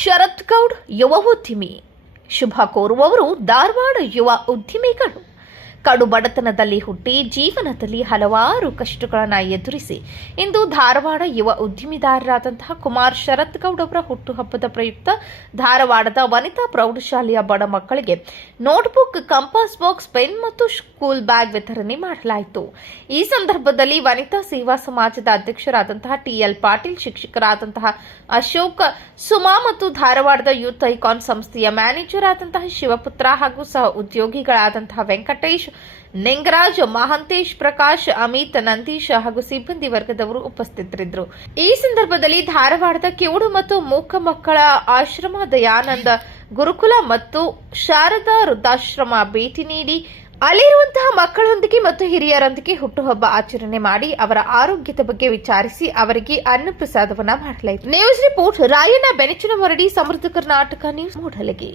ಶರತ್ Gaud ಯುವ ಉದ್ಯಮಿ. ಶುಭ ಕೋರುವವರು ಧಾರವಾಡ ಯುವ ಉದ್ಯಮಿಗಳು. ಕಡು ಬಡತನದಲ್ಲಿ ಹುಟ್ಟಿ ಜೀವನದಲ್ಲಿ ಹಲವಾರು ಕಷ್ಟಗಳನ್ನು ಎದುರಿಸಿ ಇಂದು ಧಾರವಾಡ ಯುವ ಉದ್ಯಮಿದಾರರಾದಂತಹ ಕುಮಾರ್ ಶರತ್ ಗೌಡ್ ಅವರ ಹುಟ್ಟುಹಬ್ಬದ ಪ್ರಯುಕ್ತ ಧಾರವಾಡದ ವನಿತಾ ಪ್ರೌಢಶಾಲೆಯ ಬಡ ಮಕ್ಕಳಿಗೆ ನೋಟ್ಬುಕ್, ಕಂಪಾಸ್ ಬಾಕ್ಸ್, ಪೆನ್ ಮತ್ತು ಸ್ಕೂಲ್ ಬ್ಯಾಗ್ ವಿತರಣೆ ಮಾಡಲಾಯಿತು. ಈ ಸಂದರ್ಭದಲ್ಲಿ ವನಿತಾ ಸೇವಾ ಸಮಾಜದ ಅಧ್ಯಕ್ಷರಾದಂತಹ ಟಿಎಲ್ ಪಾಟೀಲ್, ಶಿಕ್ಷಕರಾದಂತಹ ಅಶೋಕ್, ಸುಮಾ ಮತ್ತು ಧಾರವಾಡದ ಯೂತ್ ಐಕಾನ್ ಸಂಸ್ಥೆಯ ಮ್ಯಾನೇಜರ್ ಆದಂತಹ ಶಿವಪುತ್ರ ಹಾಗೂ ಸಹ ಉದ್ಯೋಗಿಗಳಾದಂತಹ ವೆಂಕಟೇಶ್, ನಿಂಗರಾಜ್, ಮಹಂತೇಶ್, ಪ್ರಕಾಶ್, ಅಮಿತ್, ನಂದೀಶ್ ಹಾಗೂ ಸಿಬ್ಬಂದಿ ವರ್ಗದವರು ಉಪಸ್ಥಿತರಿದ್ದರು. ಈ ಸಂದರ್ಭದಲ್ಲಿ ಧಾರವಾಡದ ಕಿವುಡು ಮತ್ತು ಮೂಕ ಮಕ್ಕಳ ಆಶ್ರಮ, ದಯಾನಂದ ಗುರುಕುಲ ಮತ್ತು ಶಾರದಾ ವೃದ್ಧಾಶ್ರಮ ಭೇಟಿ ನೀಡಿ ಅಲ್ಲಿರುವಂತಹ ಮಕ್ಕಳೊಂದಿಗೆ ಮತ್ತು ಹಿರಿಯರೊಂದಿಗೆ ಹುಟ್ಟುಹಬ್ಬ ಆಚರಣೆ ಮಾಡಿ ಅವರ ಆರೋಗ್ಯದ ಬಗ್ಗೆ ವಿಚಾರಿಸಿ ಅವರಿಗೆ ಅನ್ನಪ್ರಸಾದವನ್ನ ಮಾಡಲಾಯಿತು. ನ್ಯೂಸ್ ರಿಪೋರ್ಟ್ ರಾಯಣ್ಣ ಬೆನಚನಮರಡಿ, ಸಮೃದ್ಧ ಕರ್ನಾಟಕ ನ್ಯೂಸ್, ಮೂಡಲಗಿ.